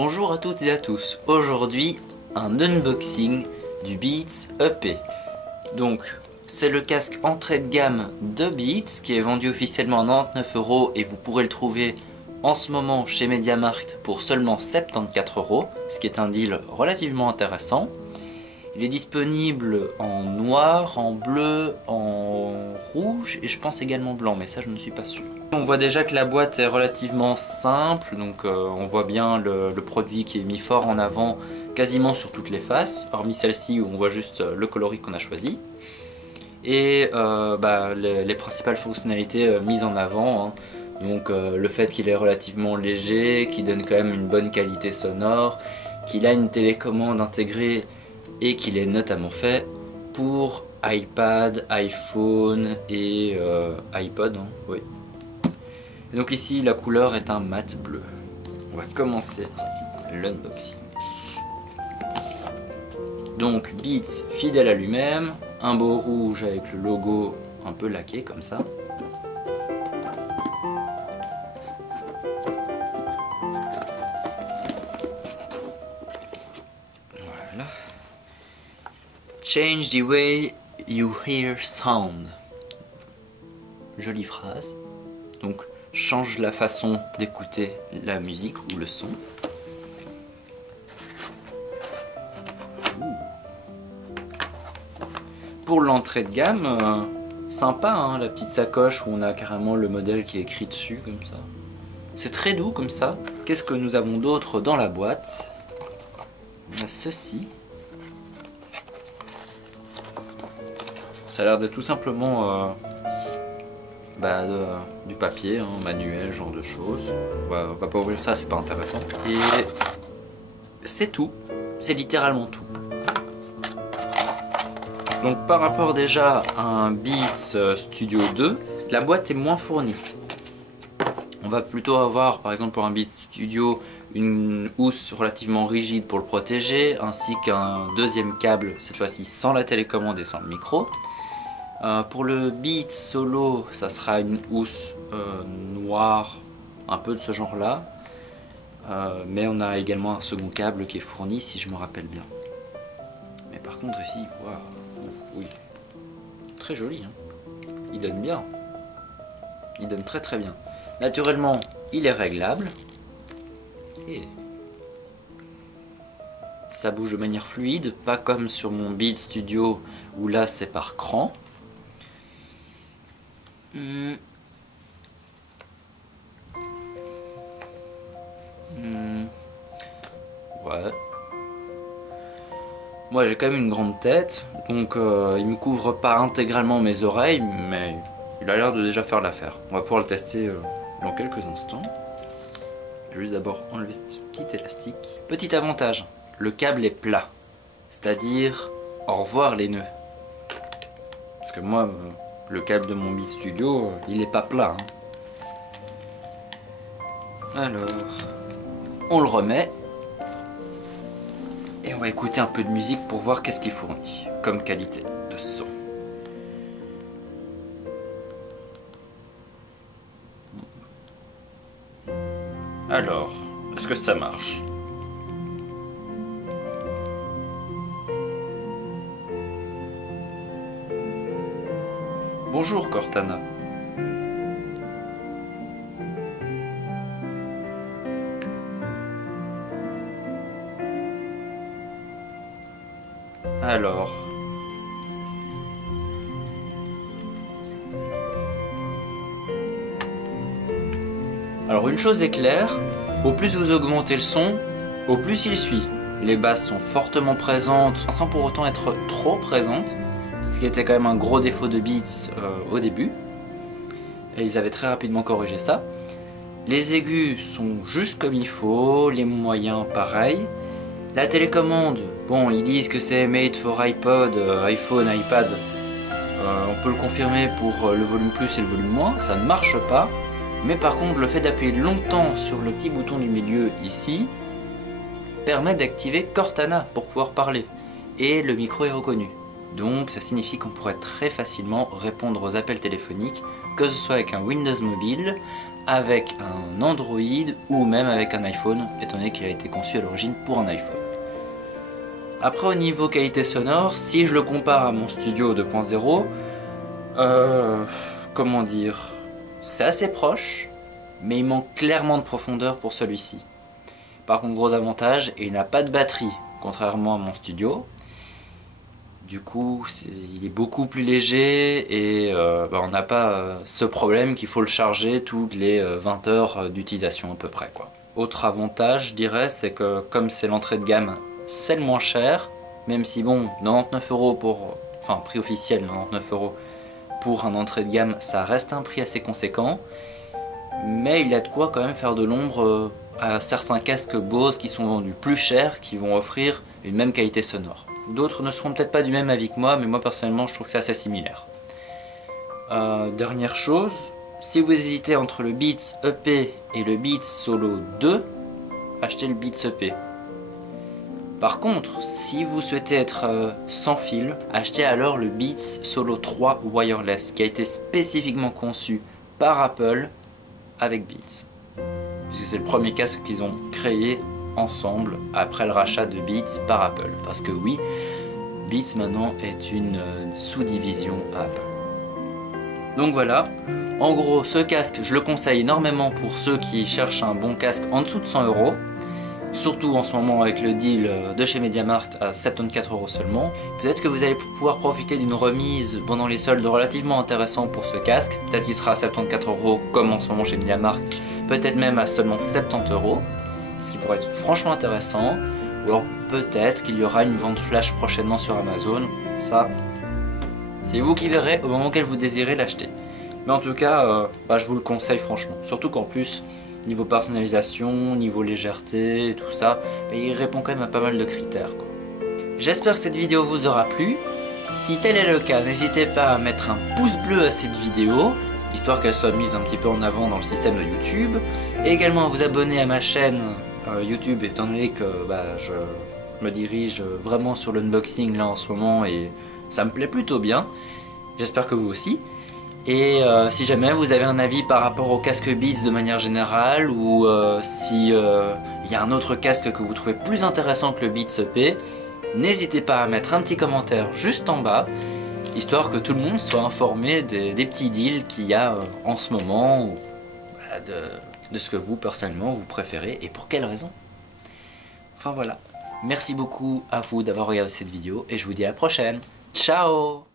Bonjour à toutes et à tous, aujourd'hui un unboxing du Beats EP. Donc c'est le casque entrée de gamme de Beats qui est vendu officiellement à 99 € et vous pourrez le trouver en ce moment chez MediaMarkt pour seulement 74 €, ce qui est un deal relativement intéressant. Il est disponible en noir, en bleu, en rouge et je pense également blanc, mais ça je ne suis pas sûr. On voit déjà que la boîte est relativement simple, donc on voit bien le produit qui est mis fort en avant quasiment sur toutes les faces, hormis celle-ci où on voit juste le coloris qu'on a choisi. Et les principales fonctionnalités mises en avant, hein. Donc le fait qu'il est relativement léger, qu'il donne quand même une bonne qualité sonore, qu'il a une télécommande intégrée et qu'il est notamment fait pour iPad, iPhone et iPod, hein, oui. Et donc ici la couleur est un mat bleu. On va commencer l'unboxing. Donc Beats fidèle à lui-même, un beau rouge avec le logo un peu laqué comme ça. Voilà. Change the way you hear sound. Jolie phrase. Donc change la façon d'écouter la musique ou le son. Pour l'entrée de gamme, sympa hein, la petite sacoche où on a carrément le modèle qui est écrit dessus comme ça. C'est très doux comme ça. Qu'est-ce que nous avons d'autre dans la boîte? On a ceci. Ça a l'air d'être tout simplement du papier, hein, manuel, genre de choses. On va pas ouvrir ça, c'est pas intéressant. Et c'est tout, c'est littéralement tout. Donc par rapport déjà à un Beats Studio 2, la boîte est moins fournie. On va plutôt avoir par exemple pour un Beats Studio une housse relativement rigide pour le protéger, ainsi qu'un deuxième câble, cette fois-ci sans la télécommande et sans le micro. Pour le Beats Solo, ça sera une housse noire, un peu de ce genre là. Mais on a également un second câble qui est fourni si je me rappelle bien. Mais par contre ici, waouh, oui, très joli, hein. Il donne bien. Il donne très très bien. Naturellement, il est réglable. Et ça bouge de manière fluide, pas comme sur mon Beats Studio où là c'est par cran. Ouais. Moi j'ai quand même une grande tête, donc il me couvre pas intégralement mes oreilles, mais il a l'air de déjà faire l'affaire. On va pouvoir le tester dans quelques instants. Je vais juste d'abord enlever ce petit élastique. Petit avantage, le câble est plat, c'est-à-dire au revoir les nœuds. Parce que moi, le câble de mon Beats Studio, il est pas plat, hein. Alors, on le remet. Et on va écouter un peu de musique pour voir qu'est-ce qu'il fournit comme qualité de son. Alors, est-ce que ça marche? Bonjour Cortana. Alors une chose est claire, au plus vous augmentez le son, au plus il suit. Les basses sont fortement présentes sans pour autant être trop présentes, ce qui était quand même un gros défaut de Beats au début. Et ils avaient très rapidement corrigé ça. Les aigus sont juste comme il faut, les moyens pareil. La télécommande, bon ils disent que c'est made for iPod, iPhone, iPad. On peut le confirmer pour le volume plus et le volume moins, ça ne marche pas. Mais par contre le fait d'appuyer longtemps sur le petit bouton du milieu ici permet d'activer Cortana pour pouvoir parler. Et le micro est reconnu. Donc ça signifie qu'on pourrait très facilement répondre aux appels téléphoniques, que ce soit avec un Windows Mobile, avec un Android ou même avec un iPhone, étant donné qu'il a été conçu à l'origine pour un iPhone. Après au niveau qualité sonore, si je le compare à mon Studio 2.0, comment dire, c'est assez proche, mais il manque clairement de profondeur pour celui-ci. Par contre, gros avantage, il n'a pas de batterie, contrairement à mon Studio. Du coup, il est beaucoup plus léger et on n'a pas ce problème qu'il faut le charger toutes les 20 heures d'utilisation à peu près, quoi. Autre avantage, je dirais, c'est que comme c'est l'entrée de gamme, c'est le moins cher, même si bon, 99 € pour, enfin prix officiel 99 € pour un entrée de gamme, ça reste un prix assez conséquent, mais il y a de quoi quand même faire de l'ombre à certains casques Bose qui sont vendus plus cher, qui vont offrir une même qualité sonore. D'autres ne seront peut-être pas du même avis que moi, mais moi personnellement je trouve que c'est assez similaire. Dernière chose, si vous hésitez entre le Beats EP et le Beats Solo 2, achetez le Beats EP. Par contre, si vous souhaitez être sans fil, achetez alors le Beats Solo 3 Wireless, qui a été spécifiquement conçu par Apple avec Beats. Puisque c'est le premier casque qu'ils ont créé ensemble après le rachat de Beats par Apple. Parce que oui, Beats maintenant est une sous-division à Apple. Donc voilà, en gros ce casque je le conseille énormément pour ceux qui cherchent un bon casque en dessous de 100 €. Surtout en ce moment avec le deal de chez MediaMarkt à 74 € seulement. Peut-être que vous allez pouvoir profiter d'une remise pendant les soldes relativement intéressant pour ce casque. Peut-être qu'il sera à 74 € comme en ce moment chez MediaMarkt. Peut-être même à seulement 70 €. Ce qui pourrait être franchement intéressant. Ou alors peut-être qu'il y aura une vente flash prochainement sur Amazon. Ça, c'est vous qui verrez au moment auquel vous désirez l'acheter. Mais en tout cas, je vous le conseille franchement. Surtout qu'en plus, niveau personnalisation, niveau légèreté, tout ça, il répond quand même à pas mal de critères, quoi. J'espère que cette vidéo vous aura plu. Si tel est le cas, n'hésitez pas à mettre un pouce bleu à cette vidéo, histoire qu'elle soit mise un petit peu en avant dans le système de YouTube. Et également à vous abonner à ma chaîne YouTube, étant donné que je me dirige vraiment sur l'unboxing là en ce moment et ça me plaît plutôt bien. J'espère que vous aussi. Et si jamais vous avez un avis par rapport au casque Beats de manière générale, ou si y a un autre casque que vous trouvez plus intéressant que le Beats EP, n'hésitez pas à mettre un petit commentaire juste en bas, histoire que tout le monde soit informé des petits deals qu'il y a en ce moment, ou de ce que vous personnellement vous préférez et pour quelles raisons. Enfin voilà, merci beaucoup à vous d'avoir regardé cette vidéo et je vous dis à la prochaine. Ciao!